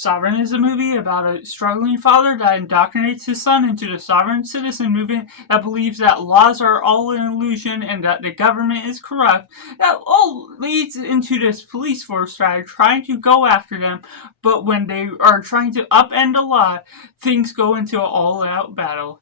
Sovereign is a movie about a struggling father that indoctrinates his son into the sovereign citizen movement that believes that laws are all an illusion and that the government is corrupt. That all leads into this police force that are trying to go after them, but when they are trying to upend the law, things go into an all-out battle.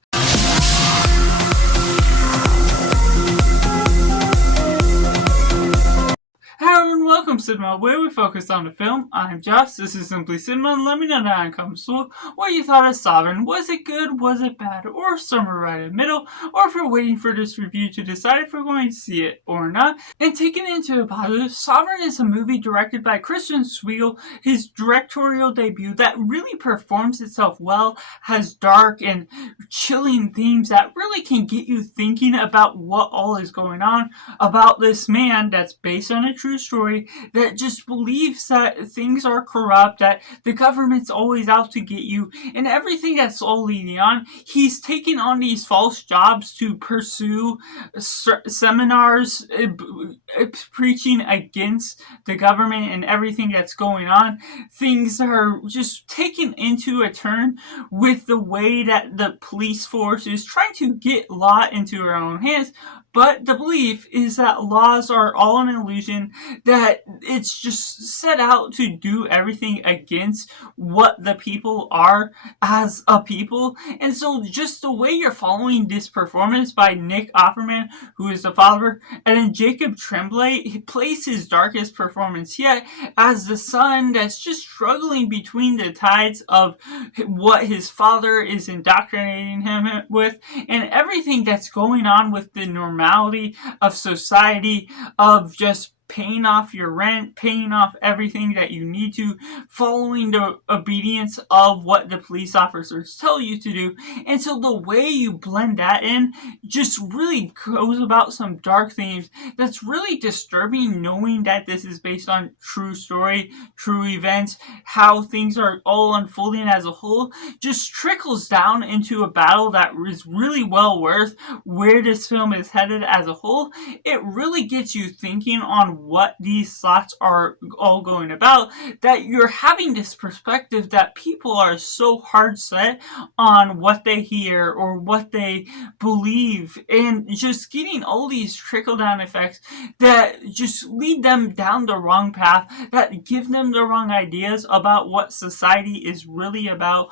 Hello and welcome to Cinema, where we focus on the film. I'm Josh, this is Simply Cinema, and let me know down in the comments below what you thought of Sovereign. Was it good, was it bad, or somewhere right in the middle, or if you're waiting for this review to decide if we're going to see it or not. And taking into a positive, Sovereign is a movie directed by Christian Swiegel, his directorial debut that really performs itself well, has dark and chilling themes that really can get you thinking about what all is going on, about this man that's based on a true story that just believes that things are corrupt, that the government's always out to get you, and everything that's all leading on. He's taking on these false jobs to pursue seminars preaching against the government and everything that's going on. Things are just taken into a turn with the way that the police force is trying to get law into their own hands. But the belief is that laws are all an illusion, that it's just set out to do everything against what the people are as a people. And so just the way you're following this performance by Nick Offerman, who is the father, and then Jacob Tremblay, he plays his darkest performance yet as the son that's just struggling between the tides of what his father is indoctrinating him with and everything that's going on with the normality of society, of just paying off your rent, paying off everything that you need to, following the obedience of what the police officers tell you to do. And so the way you blend that in just really goes about some dark themes that's really disturbing, knowing that this is based on true story, true events, how things are all unfolding as a whole, just trickles down into a battle that is really well worth where this film is headed as a whole. It really gets you thinking on what these thoughts are all going about, that you're having this perspective that people are so hard set on what they hear or what they believe, and just getting all these trickle down effects that just lead them down the wrong path, that give them the wrong ideas about what society is really about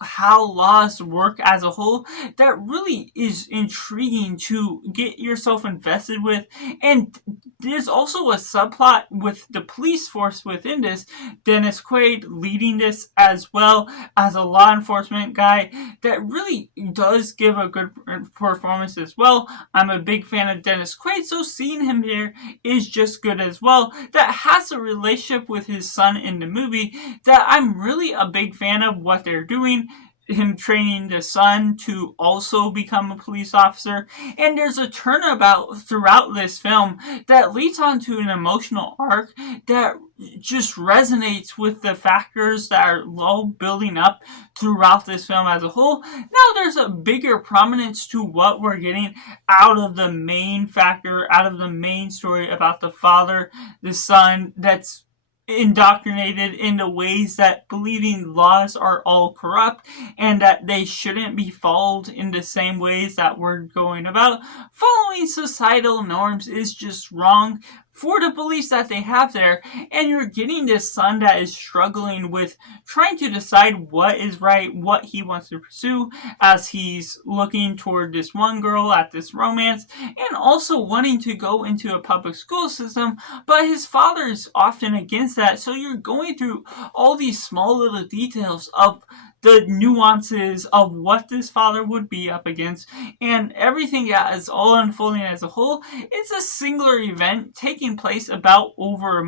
how laws work as a whole. That really is intriguing to get yourself invested with. And there's also a subplot with the police force within this, Dennis Quaid leading this as well as a law enforcement guy that really does give a good performance as well. I'm a big fan of Dennis Quaid, so seeing him here is just good as well. That has a relationship with his son in the movie that I'm really a big fan of what they're doing, him training the son to also become a police officer. And there's a turnabout throughout this film that leads on to an emotional arc that just resonates with the factors that are all building up throughout this film as a whole. Now there's a bigger prominence to what we're getting out of the main factor, out of the main story about the father, the son that's indoctrinated in the ways that believing laws are all corrupt and that they shouldn't be followed in the same ways that we're going about. Following societal norms is just wrong for the beliefs that they have there, and you're getting this son that is struggling with trying to decide what is right, what he wants to pursue as he's looking toward this one girl at this romance, and also wanting to go into a public school system, but his father is often against that. So you're going through all these small little details of the nuances of what this father would be up against, and everything that is all unfolding as a whole. It's a singular event taking place about over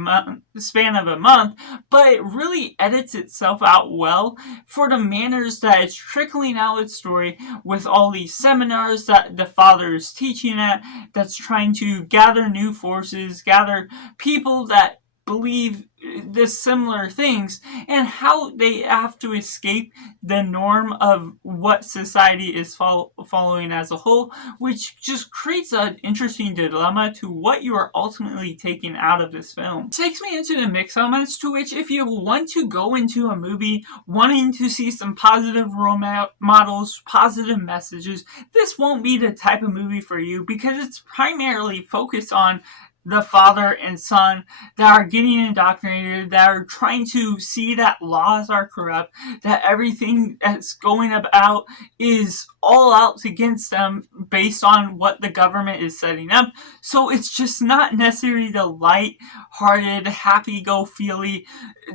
the span of a month, but it really edits itself out well for the manners that it's trickling out its story with all these seminars that the father is teaching at, that's trying to gather new forces, gather people that believe the similar things, and how they have to escape the norm of what society is following as a whole, which just creates an interesting dilemma to what you are ultimately taking out of this film. It takes me into the mix elements, to which if you want to go into a movie wanting to see some positive role models, positive messages, this won't be the type of movie for you, because it's primarily focused on the father and son that are getting indoctrinated, that are trying to see that laws are corrupt, that everything that's going about is all out against them based on what the government is setting up. So it's just not necessarily the light-hearted, happy-go-feely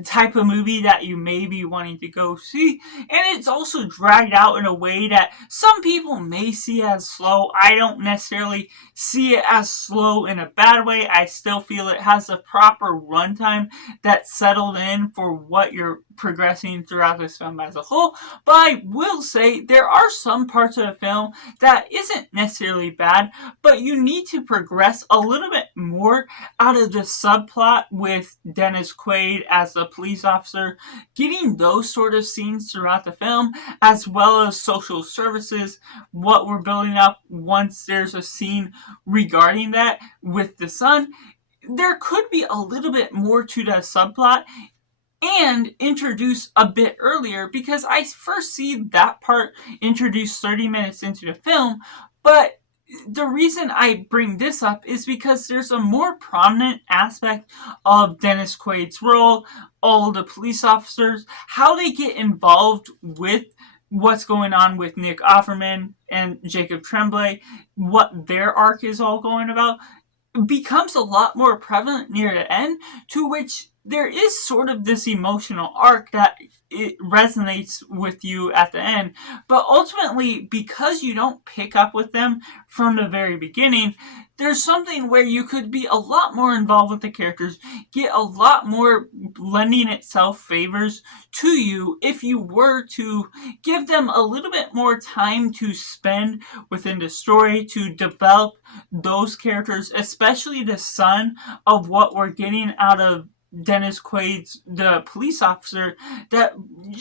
type of movie that you may be wanting to go see. And it's also dragged out in a way that some people may see as slow. I don't necessarily see it as slow in a bad way. I still feel it has a proper runtime that's settled in for what you're progressing throughout this film as a whole. But I will say there are some parts of the film that isn't necessarily bad, but you need to progress a little bit more out of the subplot with Dennis Quaid as a police officer, getting those sort of scenes throughout the film, as well as social services, what we're building up once there's a scene regarding that with the son. There could be a little bit more to the subplot and introduce a bit earlier, because I first see that part introduced 30 minutes into the film. But the reason I bring this up is because there's a more prominent aspect of Dennis Quaid's role, all the police officers, how they get involved with what's going on with Nick Offerman and Jacob Tremblay, what their arc is all going about, becomes a lot more prevalent near the end, to which there is sort of this emotional arc that it resonates with you at the end. But ultimately, because you don't pick up with them from the very beginning, there's something where you could be a lot more involved with the characters, get a lot more lending itself favors to you if you were to give them a little bit more time to spend within the story, to develop those characters, especially the son of what we're getting out of Dennis Quaid's the police officer, that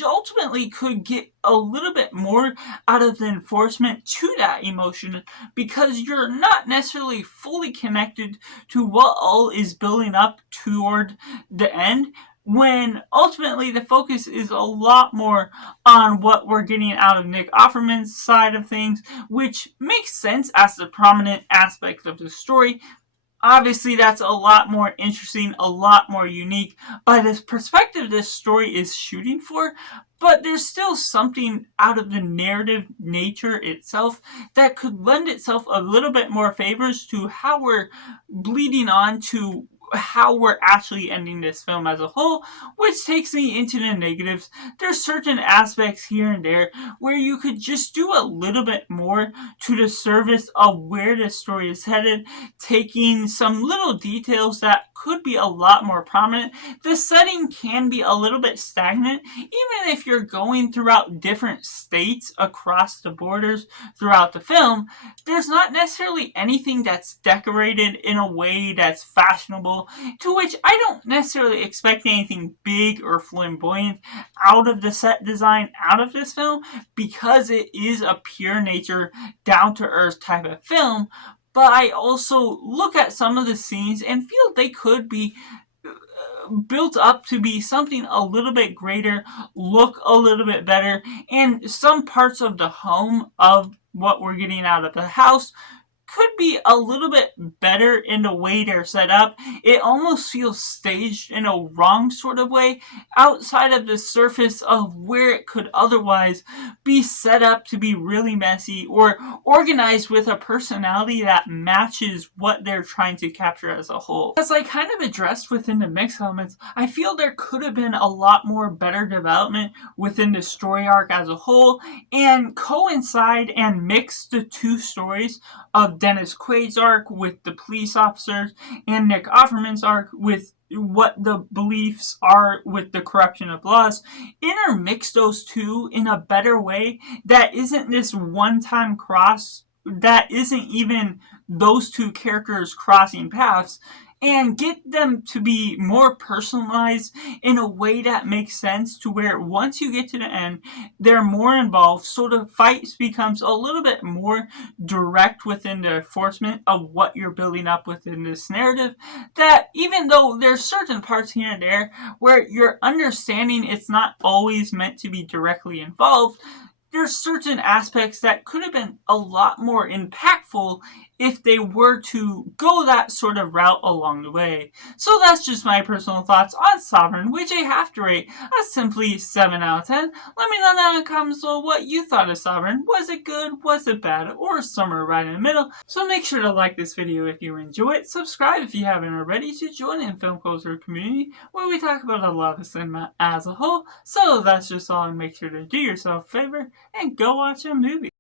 ultimately could get a little bit more out of the enforcement to that emotion, because you're not necessarily fully connected to what all is building up toward the end, when ultimately the focus is a lot more on what we're getting out of Nick Offerman's side of things, which makes sense as the prominent aspect of the story. Obviously, that's a lot more interesting, a lot more unique by the perspective this story is shooting for, but there's still something out of the narrative nature itself that could lend itself a little bit more favors to how we're bleeding on to how we're actually ending this film as a whole, which takes me into the negatives. There's certain aspects here and there where you could just do a little bit more to the service of where the story is headed, taking some little details that could be a lot more prominent. The setting can be a little bit stagnant, even if you're going throughout different states across the borders throughout the film. There's not necessarily anything that's decorated in a way that's fashionable, to which I don't necessarily expect anything big or flamboyant out of the set design out of this film, because it is a pure nature, down-to-earth type of film. But I also look at some of the scenes and feel they could be built up to be something a little bit greater, look a little bit better, and some parts of the home of what we're getting out of the house could be a little bit better in the way they're set up. It almost feels staged in a wrong sort of way, outside of the surface of where it could otherwise be set up to be really messy, or organized with a personality that matches what they're trying to capture as a whole. As I kind of addressed within the mix elements, I feel there could have been a lot more better development within the story arc as a whole, and coincide and mix the two stories of Dennis Quaid's arc with the police officers, and Nick Offerman's arc with what the beliefs are with the corruption of laws. Intermix those two in a better way that isn't this one-time cross, that isn't even those two characters crossing paths, and get them to be more personalized in a way that makes sense, to where once you get to the end, they're more involved, so the fight becomes a little bit more direct within the enforcement of what you're building up within this narrative. That even though there's certain parts here and there where you're understanding it's not always meant to be directly involved, there's certain aspects that could have been a lot more impactful if they were to go that sort of route along the way. So that's just my personal thoughts on Sovereign, which I have to rate a simply 7 out of 10. Let me know down in the comments below what you thought of Sovereign. Was it good, was it bad, or somewhere right in the middle? So make sure to like this video if you enjoy it, subscribe if you haven't already to join in Film Culture community where we talk about a lot of cinema as a whole. So that's just all, and make sure to do yourself a favor and go watch a movie.